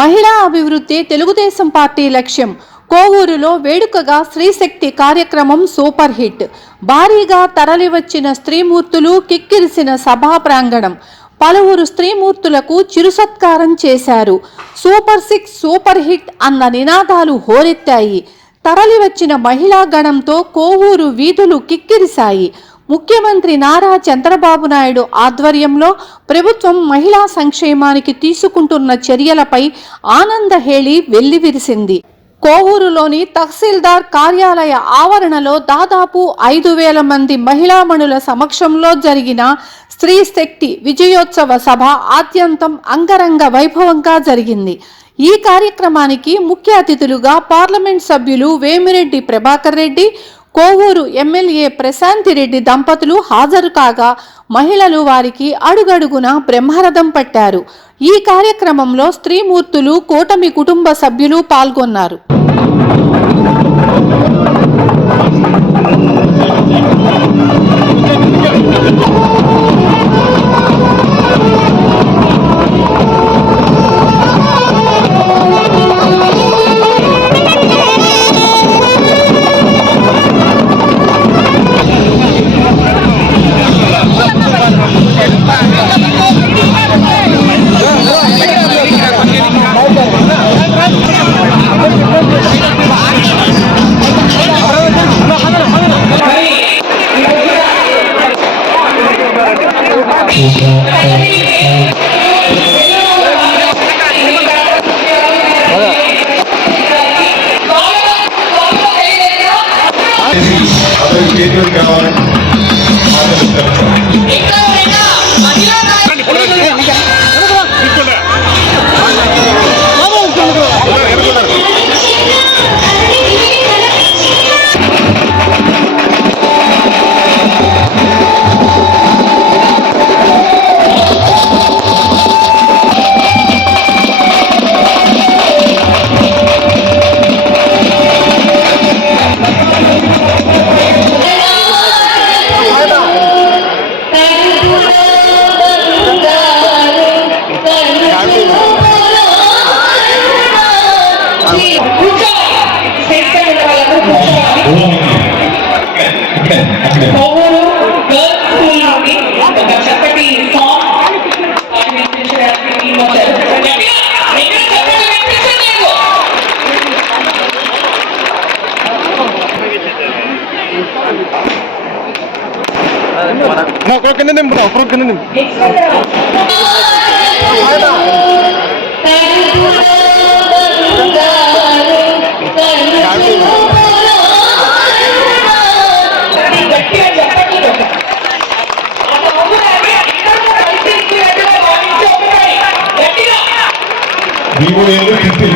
మహిళా అభివృద్ధి తెలుగుదేశం పార్టీ లక్ష్యం. కోవూరులో వేడుకగా స్త్రీశక్తి కార్యక్రమం సూపర్ హిట్. భారీగా తరలివచ్చిన స్త్రీమూర్తులు కిక్కిరిసిన సభా ప్రాంగణం. పలువురు స్త్రీమూర్తులకు చిరుసత్కారం చేశారు. సూపర్ 6 సూపర్ హిట్ అన్న నినాదాలు హోరెత్తాయి. తరలివచ్చిన మహిళా గణంతో కోవూరు వీధులు కిక్కిరిశాయి. ముఖ్యమంత్రి నారా చంద్రబాబు నాయుడు ఆధ్వర్యంలో ప్రభుత్వం మహిళా సంక్షేమానికి తీసుకుంటున్న చర్యలపై ఆనందహేళి వెల్లివిరిసింది. కోవూరులోని తహసీల్దార్ కార్యాలయ ఆవరణలో దాదాపు 5,000 మంది మహిళామణుల సమక్షంలో జరిగిన స్త్రీ శక్తి విజయోత్సవ సభ ఆద్యంతం అంగరంగ వైభవంగా జరిగింది. ఈ కార్యక్రమానికి ముఖ్య అతిథులుగా పార్లమెంట్ సభ్యులు వేమిరెడ్డి ప్రభాకర్ రెడ్డి, కోవూరు ఎమ్మెల్యే ప్రశాంతిరెడ్డి దంపతులు హాజరు కాగా మహిళలు వారికి అడుగడుగున బ్రహ్మరథం పట్టారు. ఈ కార్యక్రమంలో స్త్రీమూర్తులు, కూటమి కుటుంబ సభ్యులు పాల్గొన్నారు.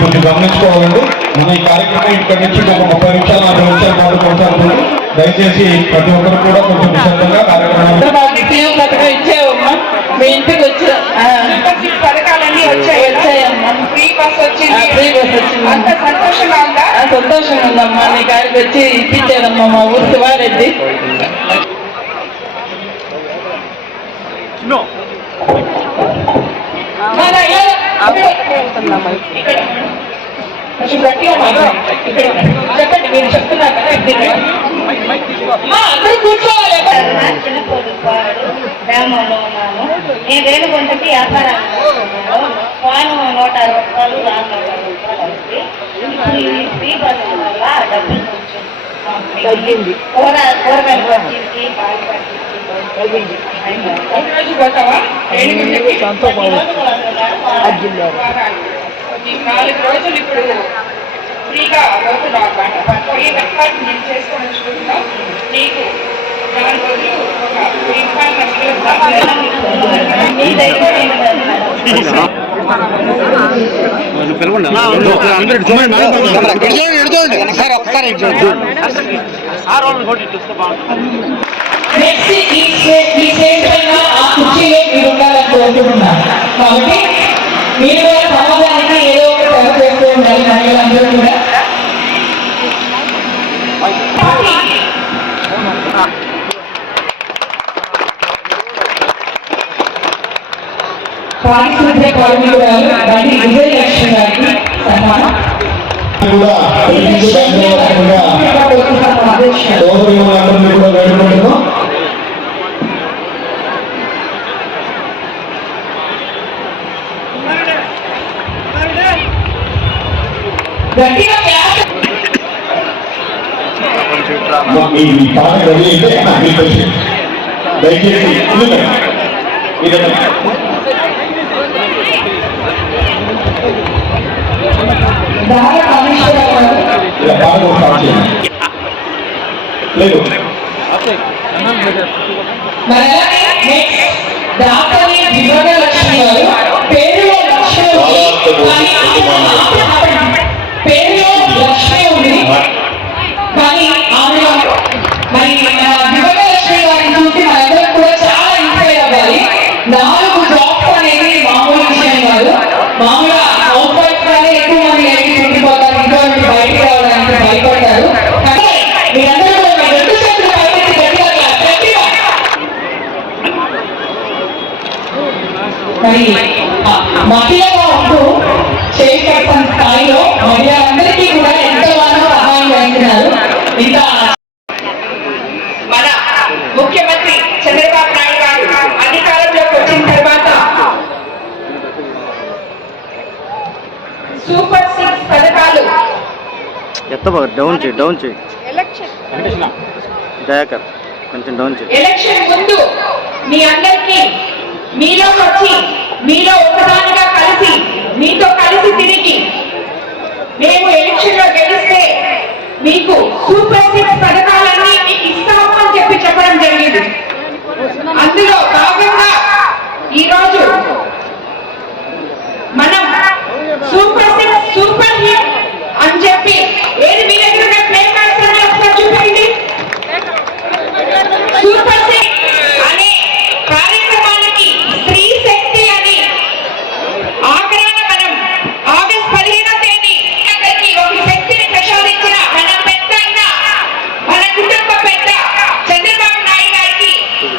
కొంచెం గమనించుకోవాలండి. మన ఈ కార్యక్రమం ఇక్కడి నుంచి ఒక 30 నిమిషాలు 40 నిమిషాల పాటు కొనసాగుతుంది. దయచేసి ప్రతి ఒక్కరు కూడా కొంచెం నిశ్శబ్దంగా కార్యక్రమం ఇచ్చావమ్మా. మీ ఇంటికి వచ్చా పథకాలన్నీ వచ్చాయమ్మా. ఫ్రీ బస్ వచ్చింది. సంతోషంగా ఉందమ్మా. నీ కాడికి వచ్చి ఇప్పించారమ్మా మా ఊరు శివారెడ్డి. చెప్పండి, మీరు చెప్తున్నారు కదా. గ్రామంలో ఉన్నాను. నేను రేణుగుంటకి వ్యాపారాలు చేస్తున్నాను. పాను 160 రూపాయలు, 400 రూపాయలు అవుతుంది. ఇప్పుడు ఈ ఫ్రీ బస్సు వల్ల డబ్బులు కొంచెం తగ్గింది. కూరగాయలు పట్టించి, పాలు పట్టించి తగ్గింది. పోతావా? 4 రోజులు ఇప్పుడు ఫ్రీగా అవుతున్నాం అన్నమాట. ఈ రకాలు నేను చేసుకొని చూస్తున్నాం. నీకు 4 రోజులు ఒక కాబట్టి మీరు సమాజానికి ఏదో ఒక సేవ చేస్తూ ఉండాలి. మహిళలందరూ కూడా పారిశుద్ధ్య కార్మికురాలు బండి విజయలక్ష్మి గారికి సన్మానం. కూడా సోదరులందరినీ కూడా వేడుకుంటున్నాం. గట్టిగా క్లాస్ ఈ పాట రెడీ అయితే మీకు దయచేసి దార కామేశ్వరరావు గారు ఇలా పాట స్టార్ట్ చేయండి. లేదు మరి అలాగే నెక్స్ట్ దాతని విజయలక్ష్మి గారు పేరులో లక్ష్మి ఉంది కానీ పేరులో లక్ష్మి ఉంది కానీ ఆమె మరి విజయలక్ష్మి గారిని చూసి మనందరం కూడా చాలా ఇన్స్పైర్ అవ్వాలి. 4 జాబ్స్ అనేది మామూలు విషయం కాదు. మామూలుగా హౌస్ వైఫ్ గానే ఎక్కువ మంది లేడీస్ ఉండిపోతారు, ఇంట్లో నుండి బయటకు రావడానికి భయపడతారు. కానీ మీరందరూ కూడా 2 చేతులు పైకెత్తి గట్టిగా మరి మహిళగా ఉంటూ చైర్పర్సన్ స్థాయిలో మహిళలందరికీ కూడా ఎంతగానో సహాయం చేస్తున్నారు. ఇంకా మన ముఖ్యమంత్రి చంద్రబాబు నాయుడు గారు అధికారంలోకి వచ్చిన తర్వాత సూపర్ 6 పథకాలు డౌన్ చేయి దయాకర్ కొంచెం డౌన్ చేయి. ఎలక్షన్ ముందు మీ అందరికీ మీలో వచ్చి మీలో ఒకదానిగా కలిసి మీతో కలిసి తిరిగి మేము ఎలక్షన్ లో గెలిస్తే మీకు సూపర్ 6 పథకాలన్నీ మీకు ఇస్తాము అని చెప్పడం జరిగింది. అందులో భాగంగా ఈరోజు మనం సూపర్ 6 సూపర్ హిట్ అని చెప్పి ఏది మీ దగ్గర ఉన్న ప్లే కార్డ్స్ అన్ని ఒకసారి చూపండి. సూపర్ 6 అనే కార్యక్రమానికి స్త్రీ శక్తి అని ఆగ్రహణ మనం ఆగస్టు 15వ తేదీ అందరికీ ఒక శక్తిని ప్రసాదించిన మన పెద్ద అన్న మన కుటుంబ పెద్ద చంద్రబాబు నాయుడు గారికి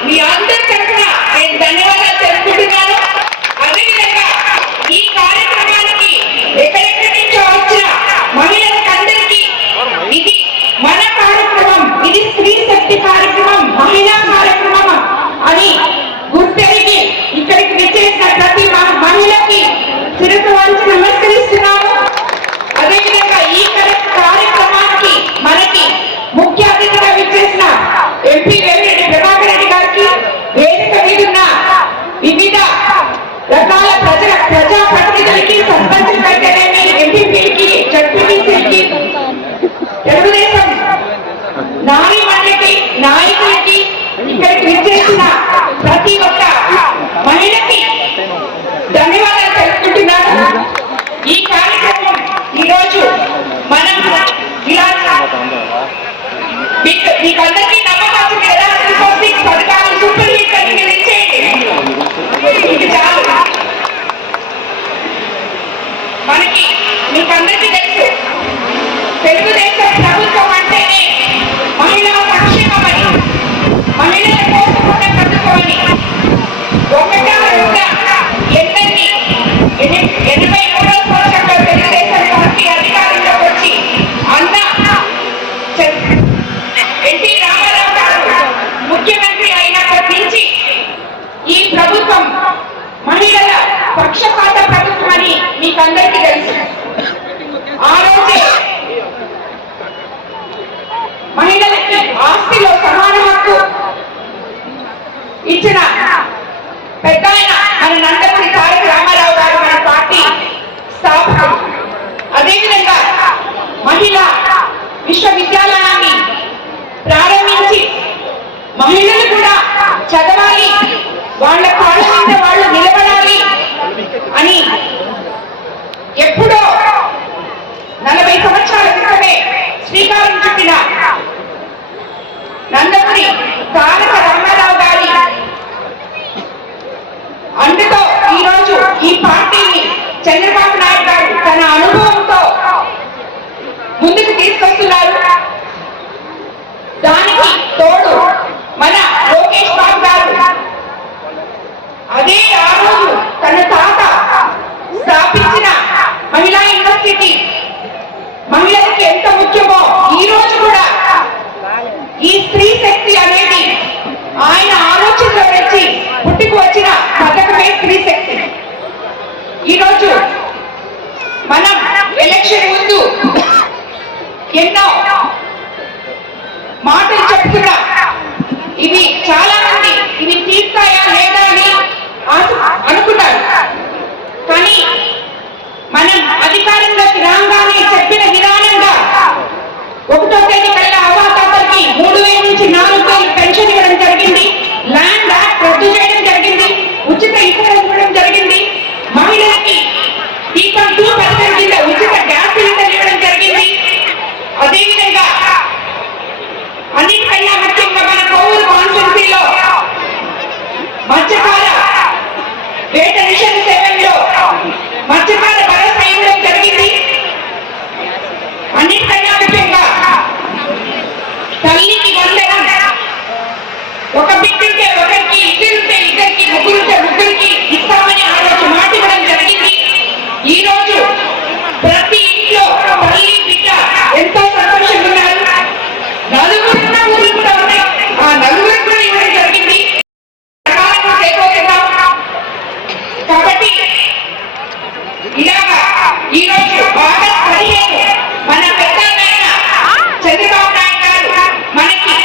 మీ అందరి తరఫున నేను ధన్యవాదాలు తెలుపుకుంటున్నాను. అదేవిధంగా ఈ కార్యక్రమానికి ఎక్కడెక్కడి నుంచో వచ్చిన మహిళలకందరికీ ఇది మన కార్యక్రమం, ఇది స్త్రీ శక్తి కార్యక్రమం, మహిళా కార్యక్రమం అని గుర్తెరిగి ఇక్కడికి విచ్చేసిన ప్రతి మహిళకి శిరస్సు వంచి నమస్కరిస్తున్నాను. అదేవిధంగా ఈ కార్యక్రమానికి మనకి ముఖ్య అతిథిగా విచ్చేసిన ఎంపీ వేమిరెడ్డి ప్రభాకర్ రెడ్డి గారికి, వేదిక మీదున్న వివిధ రకాల ప్రజాప్రతినిధులకి, సర్పంచులకైతేనేమి, ఎంపీపీకి, జడ్పీటీసీకి, తెలుగుదేశం నాయకులకి నాయకులకి ఇక్కడికి విచ్చేసిన ప్రతి ఒక్క మహిళకి ధన్యవాదాలు తెలుపుకుంటున్నాను. ఈ కార్యక్రమం ఈరోజు మనం ఇలా మీకు అందరికీ నమ్మకం వచ్చింది కదా, సూపర్ 6 పథకాలు సూపర్ హిట్ అని మీరు ఇచ్చేయండి. ఇది చాలు. మనకి మీకు అందరికీ తెలుసు తెలుగుదేశం ప్రభుత్వం అంటేనే మహిళా సంక్షేమం అని, మహిళల కోసం ఉన్న ప్రభుత్వం అని. ఒకటా రెండా ఎందరినీ 83వ సంవత్సరంలో తెలుగుదేశం పార్టీ అధికారంలోకి వచ్చి అన్న ఎన్టీ రామారావు గారు ముఖ్యమంత్రి అయినప్పటి నుంచి ఈ ప్రభుత్వం మహిళల పక్షపాత ప్రభుత్వం అని మీకు అందరికీ తెలుసు. ఆ రోజే మహిళలకి ఆస్తిలో సమాన హక్కు ఇచ్చిన పెద్ద ఆయన మన నందమూరి తారక రామారావు గారు, మన పార్టీ స్థాపకులు. అదేవిధంగా మహిళా విశ్వవిద్యాలయాన్ని ప్రారంభించి మహిళలు కూడా చదవాలి, వాళ్ళ కాళ్ళ మీద వాళ్ళు నిలబడాలి అని ఎప్పుడో 40 సంవత్సరాల క్రితమే శ్రీకారం చుట్టిన నందమూరి తారక రామారావు గారి అందుతో ఈరోజు ఈ పార్టీని చంద్రబాబు నాయుడు గారు తన అనుభవంతో ముందుకు తీసుకొస్తున్నారు. దానికి తోడు మన లోకేష్ బాబు గారు అదే ఆ రోజు తన పుట్టుకు వచ్చిన పథకమే స్త్రీ శక్తి. ఈరోజు మనం ఎలక్షన్ ముందు ఎన్నో మాటలు చెప్తున్నా, ఇవి చాలా మంది ఇవి తీస్తాయా లేదా అని అనుకున్నారు. కానీ మనం అధికారంలోకి రాగానే చెప్పిన విధానంగా 1వ తేదీ కల్లా అవాతాతలకి 3,000 నుంచి 4,000 పెన్షన్ ఇవ్వడం జరిగింది. ల్యాండ్ యాక్ట్ రద్దు చేయడం జరిగింది. ఉచిత ఇసుక ఇవ్వడం జరిగింది. మహిళలకి దీపం 2% కింద ఉచిత గ్యాస్ సిలిండర్ ఇవ్వడం జరిగింది. అదేవిధంగా అన్నిటికన్నా ముఖ్యంగా మన కోవూరు కాన్స్టిట్యున్సీలో మత్స్యకార వేట నిషేధ సేవల్లో మత్స్యకార భరోసా ఇవ్వడం జరిగింది. అన్నిటికన్నా ముఖ్యంగా తల్లికి వందనం, ఒక బిడ్డకే ఒకరికి, ఇద్దరుంటే ఇద్దరికి, ముగ్గురుంటే ముగ్గురికి ఇస్తామని ఆ రోజు మాట ఇవ్వడం జరిగింది. ఈ రోజు ప్రతి ఇంట్లో తల్లి బిడ్డ ఎంతో సంతోషంగా ఉన్నారు. నలుగురున్న ఊళ్ళు కూడా ఉన్నాయి. ఆ నలుగురికి కూడా ఇవ్వడం జరిగింది. కాబట్టి ఇలాగా ఈ రోజు ఆగస్టు 15 మన పెద్దలైన చంద్రబాబు నాయుడు గారు మనకి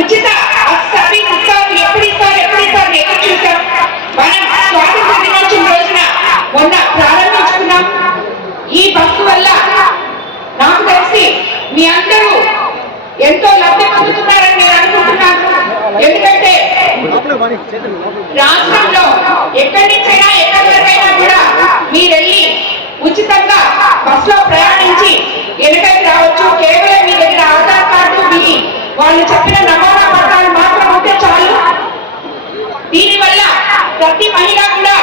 ఉచిత సర్వీస్ ఇస్తారు. ఎప్పుడు ఇస్తారు ఎదురు చూసాం. మనం స్వాతంత్ర దినోత్సవం రోజున మొన్న ప్రారంభించుకున్నాం. ఈ బస్సు వల్ల నాకు తెలిసి మీ అందరూ ఎంతో లబ్ధి పొందుతున్నారని నేను అనుకుంటున్నాను. ఎందుకంటే రాష్ట్రంలో ఎక్కడి నుంచైనా ఎక్కడి వరకైనా కూడా మీరు వెళ్ళి ఉచితంగా బస్సులో ప్రయాణించి వెనకకి రావచ్చు. కేవలం మీ దగ్గర ఆధార్ కార్డు, మీ వాళ్ళు చెప్పిన నమూనా పత్రాలు మాత్రం ఉంటే చాలు. దీనివల్ల ప్రతి మహిళ కూడా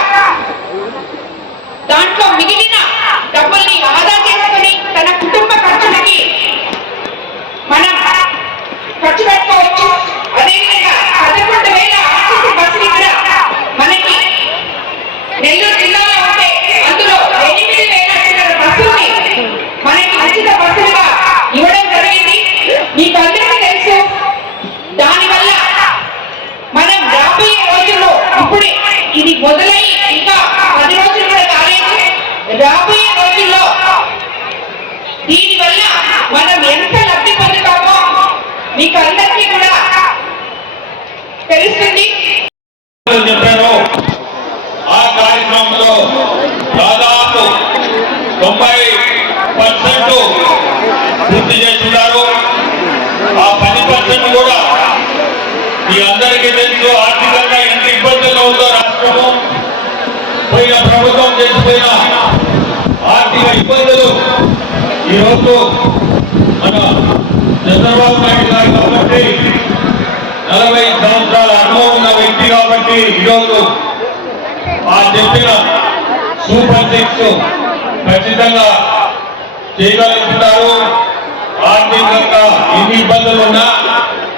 దాంట్లో మిగిలిన డబ్బుల్ని ఆదా చేసుకుని తన కుటుంబ ఖర్చులకి మనం ఖర్చు పెట్టుకోవచ్చు. అదేవిధంగా 11,000 ఆర్టీసీ బస్సులు కూడా మనకి నెల్లూరు జిల్లాలో ఉంటే అందులో 8,000 బస్సుల్ని మనకి ఉచిత బస్సులుగా ఇవ్వడం జరిగింది. మీకు అందరికీ తెలుసు. దానివల్ల మనం రాబోయే రోజుల్లో, ఇప్పుడే ఇది మొదలై ఇంకా 10 రోజులు కూడా కాలేదు, రాబోయే రోజుల్లో దీనివల్ల మనం ఎంత లబ్ధి పొందుతామో మీకు అందరికీ కూడా తెలుస్తుంది. చెప్పారు. ఆ కార్యక్రమంలో దాదాపు 90% పూర్తి చేస్తున్నారు. ఆ 10% కూడా మీ అందరికీ తెలుసు. ఆర్థికంగా ఎంత ఇబ్బందుల్లో ఉందో రాష్ట్రము. పోయిన ప్రభుత్వం చేసిపోయిన ఆర్థిక ఇబ్బందులు ఈరోజు మన చంద్రబాబు నాయుడు గారు కాబట్టి 40 సంవత్సరాల అనుభవం ఉన్న వ్యక్తి కాబట్టి ఈరోజు ఆ చెప్పిన సూపర్ 6 ఖచ్చితంగా చేయగలుగుతున్నారు. ఆర్థికంగా ఎన్ని ఇబ్బందులు ఉన్నా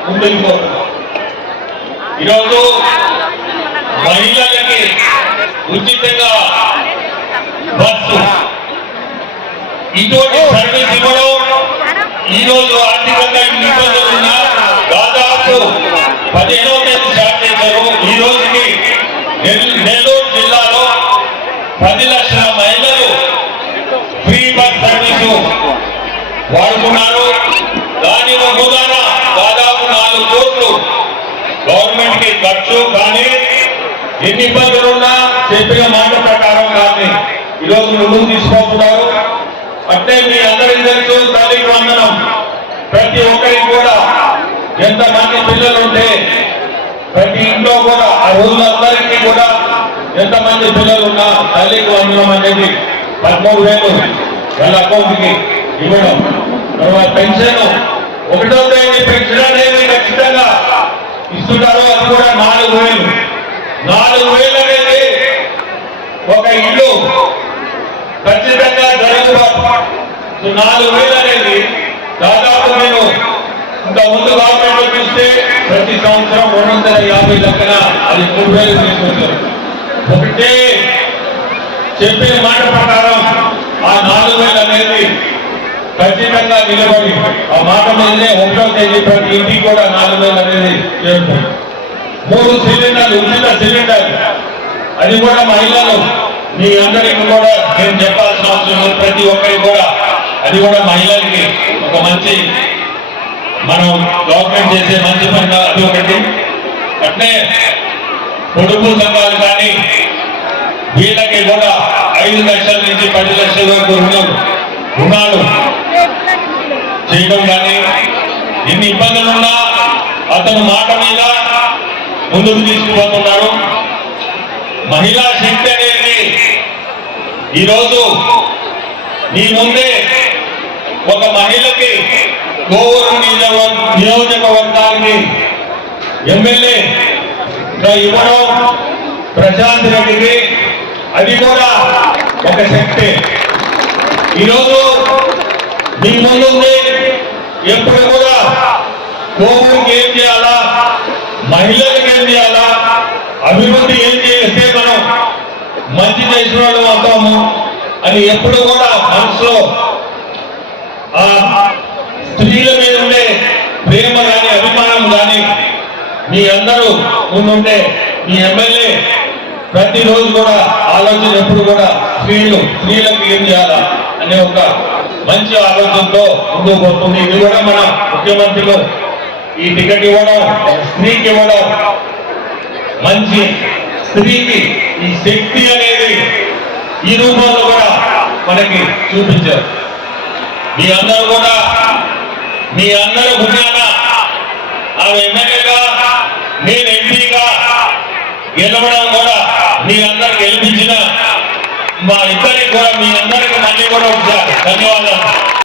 ముందుకు పోతున్నారు. ఈరోజు మహిళలకి ఉచితంగా బస్సు ఇటువంటి సర్వీస్ ఇవ్వడం ఈ రోజు ఆర్థికంగా ఇబ్బందులు ఉన్నా దాదాపు 15వ తేదీ స్టార్ట్ చేశారు. ఈ రోజుకి నెల్లూరు జిల్లాలో 10 లక్షల మహిళలు ఫ్రీ బస్ సర్వీసు వాడుకున్నారు. దాని మూలాన దాదాపు 4 కోట్లు గవర్నమెంట్ కి ఖర్చు. కానీ ఎన్ని ఇబ్బందులున్నా చెప్పిన మాట ప్రకారం కానీ ఈరోజు ముందుకు తీసుకోతున్నారు. అంటే మీ అందరికీ తెలుసు తల్లికి వందనం. ప్రతి ఒక్కరికి కూడా ఎంతమంది పిల్లలు ఉంటే ప్రతి ఇంట్లో కూడా ఆ రోజులందరికీ కూడా ఎంతమంది పిల్లలు ఉన్నా తల్లికి వందనం అనేది 13,000 వాళ్ళ అకౌంట్కి ఇవ్వడం. తర్వాత పెన్షన్ 1వ తేదీ పెన్షన్ అనేది ఖచ్చితంగా ఇస్తున్నారు. అది కూడా 4,000. 4,000 అనేది ఒక ఇల్లు ఖచ్చితంగా జరుగుబాటు. 4,000 అనేది దాదాపు నేను ఇంత ముందు గవర్నమెంట్ చూస్తే ప్రతి సంవత్సరం 250 లక్షల అది 3,000 తీసుకొచ్చారు. ఒకటే చెప్పిన మాట ప్రకారం ఆ 4,000 అనేది ఖచ్చితంగా నిలబడి ఆ మాట మీదనే 1వ తేదీ ప్రతి ఇంటికి కూడా 4,000 అనేది చేస్తారు. 3 సిలిండర్లు ఉచిత సిలిండర్, అది కూడా మహిళలు మీ అందరికీ కూడా నేను చెప్పాల్సిన అవసరం లేదు. ప్రతి ఒక్కరికి కూడా అది కూడా మహిళలకి ఒక మంచి మనం గవర్నమెంట్ చేసే మంచి పని అది ఒకటి. అట్నే పొదుపు సంఘాలు కానీ వీళ్ళకి కూడా 5 లక్షల నుంచి 10 లక్షల వరకు రుణాలు చేయడం కానీ, ఎన్ని ఇబ్బందులున్నా అతను మాట మీద ముందుకు తీసుకుపోతున్నారు. మహిళా శక్తి అనేది ఈరోజు మీ ముందే ఒక మహిళకి కోవూరు నియోజకవర్గానికి ఎమ్మెల్యే ఇవ్వడం ప్రశాంత్ రెడ్డికి, అది కూడా ఒక శక్తి. ఈరోజు మీ ముందుంది ఎప్పుడు కూడా కోవూరుకి ఏం చేయాలా, మహిళలకు ఏం చేయాలా, అభివృద్ధి ఏం చేస్తే మనం మంచి చేసిన వాళ్ళు అవుతాము అని ఎప్పుడు కూడా మనసులో ఆ స్త్రీల మీద ఉండే ప్రేమ కానీ అభిమానం కానీ మీ అందరూ ముందుంటే మీ ఎమ్మెల్యే ప్రతిరోజు కూడా ఆలోచన ఎప్పుడు కూడా స్త్రీలకు ఏం చేయాలా అనే ఒక మంచి ఆలోచనతో ముందుకు వస్తుంది. ఇది కూడా మన ముఖ్యమంత్రులు ఈ టికెట్ ఇవ్వడం, స్త్రీకి ఇవ్వడం, మంచి స్త్రీకి ఈ శక్తి అనేది ఈ రూపంలో కూడా మనకి చూపించారు. మీ అందరూ కూడా మీ అందరూ పుణ్యాన ఆమె ఎమ్మెల్యేగా నేను ఎంపీగా గెలవడం కూడా మీ అందరు గెలిపించిన మా ఇద్దరికి కూడా మీ అందరికి మళ్ళీ కూడా వచ్చారు. ధన్యవాదాలు.